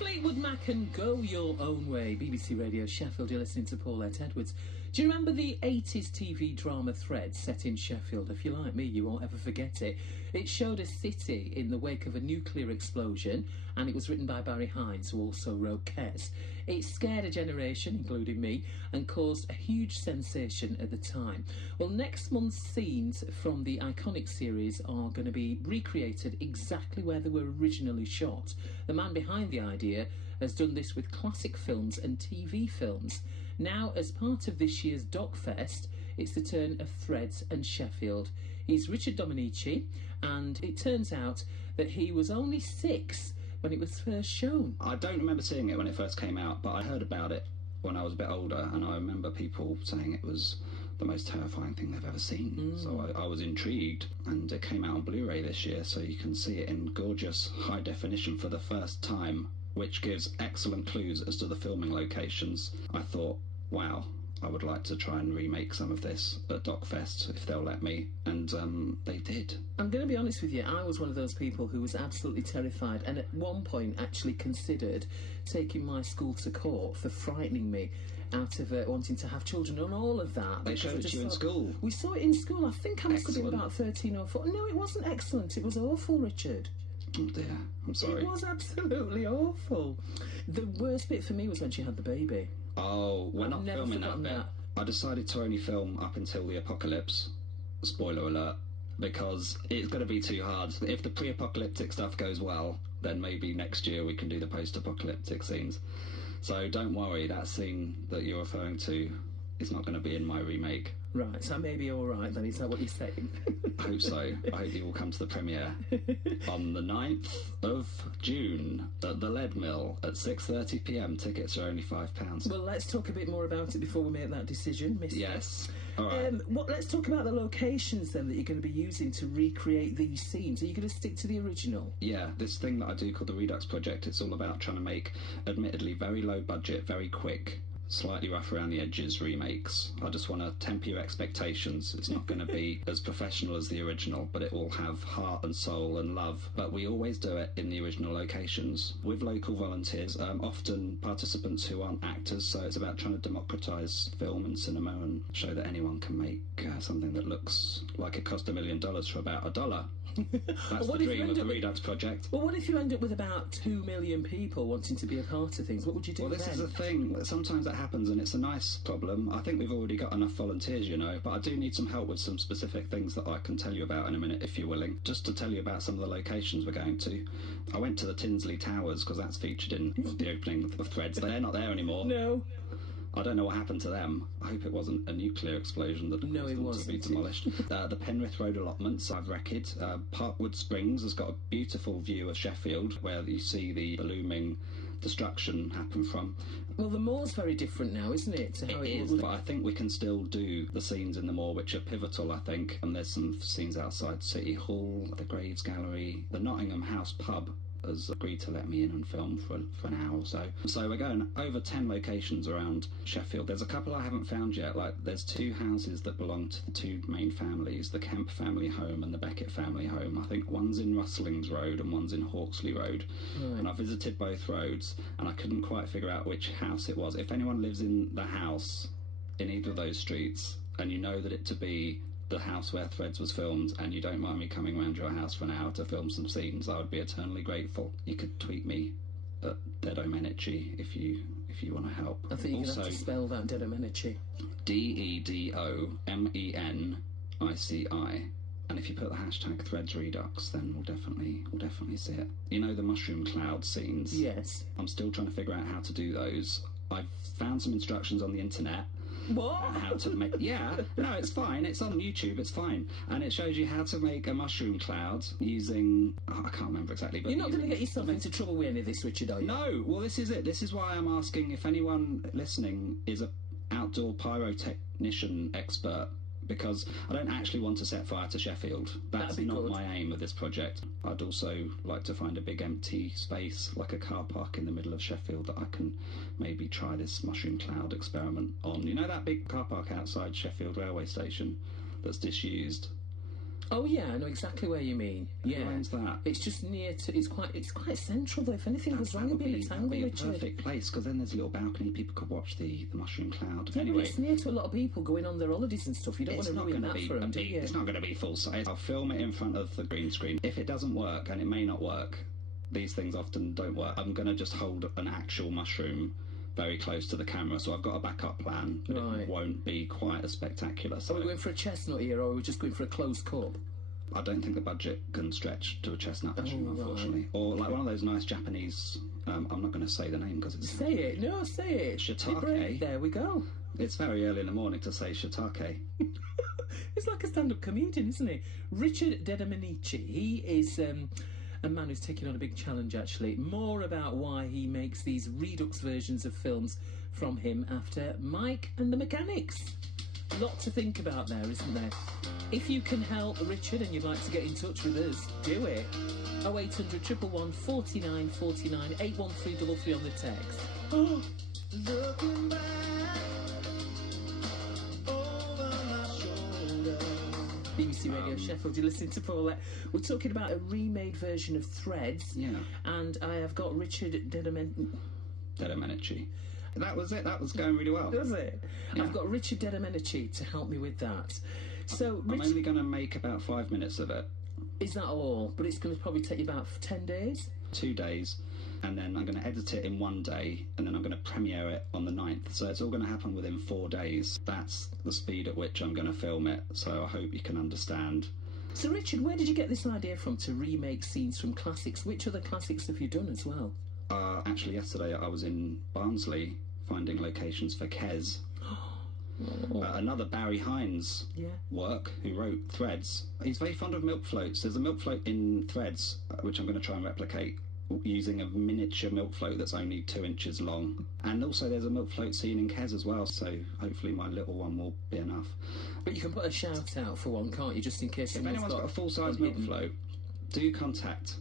Fleetwood Mac and Go Your Own Way. BBC Radio Sheffield, you're listening to Paulette Edwards. Do you remember the 80s TV drama Threads set in Sheffield? If you're like me, you won't ever forget it. It showed a city in the wake of a nuclear explosion, and it was written by Barry Hines, who also wrote Kes. It scared a generation, including me, and caused a huge sensation at the time. Well, next month's scenes from the iconic series are going to be recreated exactly where they were originally shot. The man behind the idea has done this with classic films and TV films. Now, as part of this year's DocFest, it's the turn of Threads and Sheffield. He's Richard DeDomenici, and it turns out that he was only 6 when it was first shown. I don't remember seeing it when it first came out, but I heard about it when I was a bit older, and I remember people saying it was the most terrifying thing they've ever seen. So I was intrigued, and it came out on Blu-ray this year, so you can see it in gorgeous high definition for the first time, which gives excellent clues as to the filming locations. I thought, wow, I would like to try and remake some of this at DocFest if they'll let me, and they did. I'm going to be honest with you, I was one of those people who was absolutely terrified, and at one point actually considered taking my school to court for frightening me out of wanting to have children and all of that. They showed it to you in school? We saw it in school. I think I must have been about 13 or 14. No, it wasn't excellent. It was awful, Richard. Oh dear, I'm sorry. It was absolutely awful. The worst bit for me was when she had the baby. Oh, we're not filming that bit. I decided to only film up until the apocalypse. Spoiler alert. Because it's going to be too hard. If the pre-apocalyptic stuff goes well, then maybe next year we can do the post-apocalyptic scenes. So don't worry, that scene that you're referring to is not going to be in my remake. Right, so I may be alright then, is that what you're saying? I hope so. I hope you will come to the premiere on the 9th of June at the Lead Mill at 6:30pm. Tickets are only £5. Well, let's talk a bit more about it before we make that decision, mister. Yes. All right. Let's talk about the locations then that you're going to be using to recreate these scenes. Are you going to stick to the original? Yeah, this thing that I do called the Redux Project, it's all about trying to make, admittedly, very low budget, very quick, slightly rough around the edges remakes. I just want to temper your expectations. It's not going to be as professional as the original, but it will have heart and soul and love. But we always do it in the original locations with local volunteers, often participants who aren't actors, so it's about trying to democratise film and cinema and show that anyone can make something that looks like it cost $1 million for about $1. That's the dream of the Redux Project. Well, what if you end up with about 2 million people wanting to be a part of things? What would you do then? Well, this is the thing. Sometimes that happens, and it's a nice problem. I think we've already got enough volunteers, you know, but I do need some help with some specific things that I can tell you about in a minute, if you're willing. Just to tell you about some of the locations we're going to. I went to the Tinsley Towers, because that's featured in the opening of Threads. They're not there anymore. No. I don't know what happened to them. I hope it wasn't a nuclear explosion that caused them to be demolished. The Penrith Road allotments I've wrecked. Parkwood Springs has got a beautiful view of Sheffield where you see the looming destruction happen from. Well, the moor's very different now, isn't it? To how it is, but I think we can still do the scenes in the moor, which are pivotal, I think. And there's some scenes outside City Hall, the Graves Gallery, the Nottingham House pub has agreed to let me in and film for an hour or so. So we're going over 10 locations around Sheffield. There's a couple I haven't found yet. Like, there's 2 houses that belong to the 2 main families, the Kemp family home and the Beckett family home. I think one's in Rustlings Road and one's in Hawksley Road. Right. And I visited both roads, and I couldn't quite figure out which house it was. If anyone lives in the house in either of those streets, and you know that it to be the house where Threads was filmed, and you don't mind me coming around your house for an hour to film some scenes, I would be eternally grateful. You could tweet me at DeDomenici if you want to help. I think you're going to have to spell that, DeDomenici. DeDomenici. And if you put the hashtag Threads Redux, then we'll definitely see it. You know the mushroom cloud scenes? Yes. I'm still trying to figure out how to do those. I've found some instructions on the internet. What? How to make... Yeah, no, it's fine. It's on YouTube, it's fine. And it shows you how to make a mushroom cloud using... Oh, I can't remember exactly, but... You're not going to get yourself into trouble with any of this, Richard, are you? No, well, this is it. This is why I'm asking if anyone listening is a outdoor pyrotechnician expert, because I don't actually want to set fire to Sheffield. That's not my aim of this project. I'd also like to find a big empty space, like a car park in the middle of Sheffield, that I can maybe try this mushroom cloud experiment on. You know that big car park outside Sheffield railway station that's disused? Oh yeah, I know exactly where you mean. Yeah, owns that? It's just near to. It's quite central though. If anything goes wrong, it'd be a tangle, that'd be a Richard. perfect place, because then there's a little balcony. People could watch the mushroom cloud. Yeah, Anyway, but it's near to a lot of people going on their holidays and stuff. You don't want to ruin that for them, do you? It's not going to be full size. I'll film it in front of the green screen. If it doesn't work, and it may not work, these things often don't work, I'm going to just hold an actual mushroom very close to the camera, so I've got a backup plan, but Right. it won't be quite as spectacular. So Are we going for a chestnut here, or are we just going for a closed cup? I don't think the budget can stretch to a chestnut mushroom, right. unfortunately. Or like one of those nice Japanese, I'm not going to say the name because it's... Say it. No, say it. Shiitake. There we go. It's very early in the morning to say shiitake. It's like a stand-up comedian, isn't he? Richard DeDomenici. He is a man who's taking on a big challenge, actually. More about why he makes these Redux versions of films from him after Mike and the Mechanics. Lot to think about there, isn't there? If you can help Richard and you'd like to get in touch with us, do it. 0800 111 49 49 81333 on the text. Oh, looking back over my shoulder. BBC Radio Sheffield, you're listening to Paulette. We're talking about a remade version of Threads. Yeah. And I have got Richard DeDomenici. That was it. That was going really well. Does it? Yeah. I've got Richard DeDomenici to help me with that. So, I'm only going to make about 5 minutes of it. Is that all? But it's going to probably take you about 10 days? 2 days, and then I'm going to edit it in 1 day, and then I'm going to premiere it on the 9th. So it's all going to happen within 4 days. That's the speed at which I'm going to film it, so I hope you can understand. So, Richard, where did you get this idea from to remake scenes from classics? Which other classics have you done as well? Actually, yesterday I was in Barnsley finding locations for Kes. Another Barry Hines work, who wrote Threads. He's very fond of milk floats. There's a milk float in Threads, which I'm going to try and replicate using a miniature milk float that's only 2 inches long. And also there's a milk float scene in Kes as well, so hopefully my little one will be enough. But you can put a shout out for one, can't you, just in case If anyone's got a full-size milk float, do contact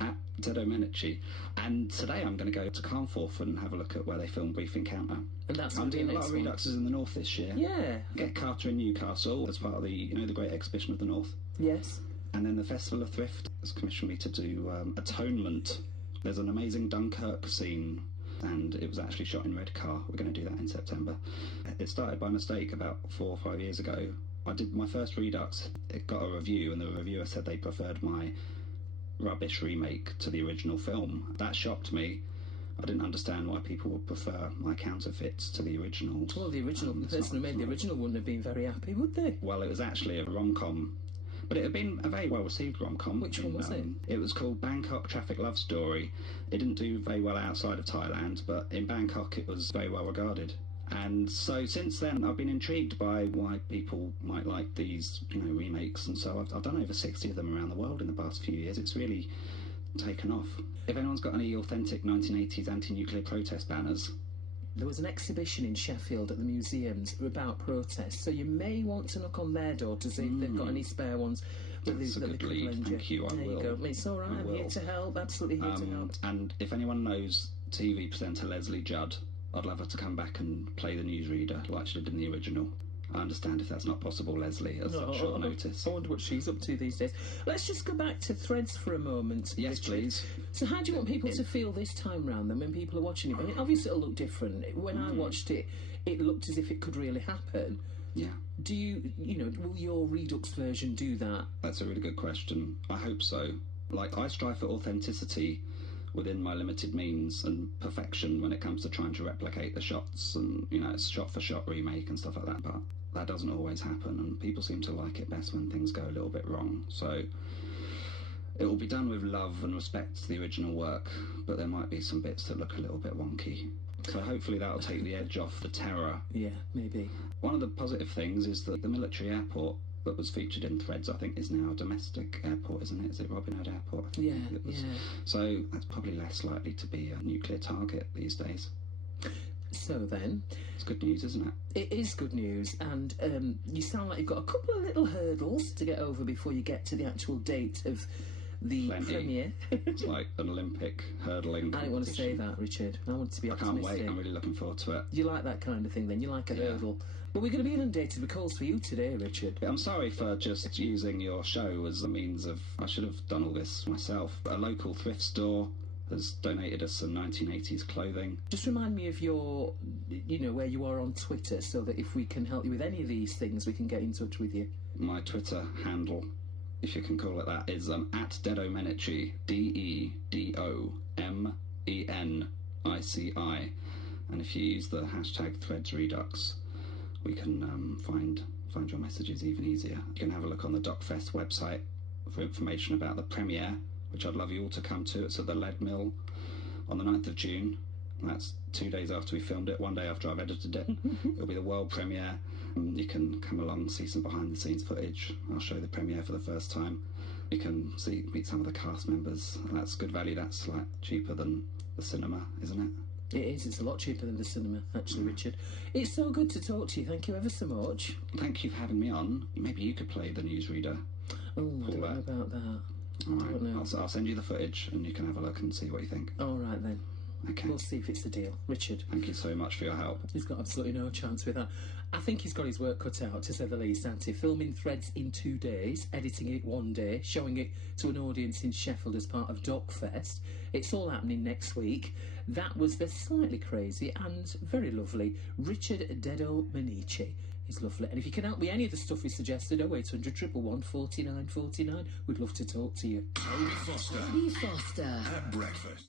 at DeDomenici. And today I'm going to go to Carnforth and have a look at where they filmed Brief Encounter. And that's I'm doing a lot of one. Reduxes in the north this year. Yeah. Get Carter in Newcastle as part of the, the Great Exhibition of the North. Yes. And then the Festival of Thrift has commissioned me to do Atonement. There's an amazing Dunkirk scene, and it was actually shot in Redcar. We're going to do that in September. It started by mistake about 4 or 5 years ago. I did my first Redux. It got a review, and the reviewer said they preferred my rubbish remake to the original film. That shocked me. I didn't understand why people would prefer my counterfeits to the original. Well, the original person who made the original wouldn't have been very happy, would they? Well, it was actually a rom-com. But it had been a very well-received rom-com. Which one was it? It was called Bangkok Traffic Love Story. It didn't do very well outside of Thailand, but in Bangkok it was very well regarded. And so since then I've been intrigued by why people might like these, remakes, and so I've done over 60 of them around the world in the past few years. It's really taken off. If anyone's got any authentic 1980s anti-nuclear protest banners... There was an exhibition in Sheffield at the museums about protests, so you may want to knock on their door to see if they've got any spare ones. That's a good lead. Thank you. I will. There you go. It's all right. I'm here to help. Absolutely here to help. And if anyone knows TV presenter Leslie Judd, I'd love her to come back and play the newsreader like she did in the original. I understand if that's not possible, Leslie, at such short notice. I wonder what she's up to these days. Let's just go back to Threads for a moment. Yes, Richard. please. So how do you want people to feel this time round then when people are watching it? I mean, obviously it'll look different. When I watched it, it looked as if it could really happen. Yeah. Do you, will your Redux version do that? That's a really good question. I hope so. I strive for authenticity within my limited means and perfection when it comes to trying to replicate the shots and, it's shot-for-shot remake and stuff like that, but that doesn't always happen, and people seem to like it best when things go a little bit wrong. So it will be done with love and respect to the original work, but there might be some bits that look a little bit wonky. So hopefully that'll take the edge off the terror. Yeah, maybe. One of the positive things is that the military airport that was featured in Threads, I think, is now a domestic airport, isn't it? Is it Robin Hood Airport? I think it was. So that's probably less likely to be a nuclear target these days. So then... It's good news, isn't it? It is good news, and you sound like you've got a couple of little hurdles to get over before you get to the actual date of the premiere. It's like an Olympic hurdling. I didn't want to say that, Richard. I want to be optimistic. I can't wait. I'm really looking forward to it. You like that kind of thing then? You like a hurdle? But we're going to be inundated with calls for you today, Richard. I'm sorry for just using your show as a means of... I should have done all this myself. A local thrift store has donated us some 1980s clothing. Just remind me of your, where you are on Twitter, so that if we can help you with any of these things, we can get in touch with you. My Twitter handle, if you can call it that, is at DeDomenici, DeDomenici. And if you use the hashtag threads Redux, we can find your messages even easier. You can have a look on the DocFest website for information about the premiere, which I'd love you all to come to. It's at the Lead Mill on the 9th of June. That's 2 days after we filmed it, 1 day after I've edited it. It'll be the world premiere. You can come along and see some behind-the-scenes footage. I'll show the premiere for the first time. You can meet some of the cast members. That's good value. That's like cheaper than the cinema, isn't it? It is. It's a lot cheaper than the cinema, actually, Richard. It's so good to talk to you. Thank you ever so much. Thank you for having me on. Maybe you could play the newsreader. Oh, I don't know about that. All right. I'll send you the footage and you can have a look and see what you think. All right, then. Okay. We'll see if it's a deal. Richard. Thank you so much for your help. He's got absolutely no chance with that. I think he's got his work cut out, to say the least, hasn't he? Filming Threads in 2 days, editing it 1 day, showing it to an audience in Sheffield as part of DocFest. It's all happening next week. That was the slightly crazy and very lovely Richard DeDomenici. He's lovely. And if you can help me any of the stuff we suggested, 0800 111 49 49, we'd love to talk to you. Toby Foster. Toby Foster. At breakfast.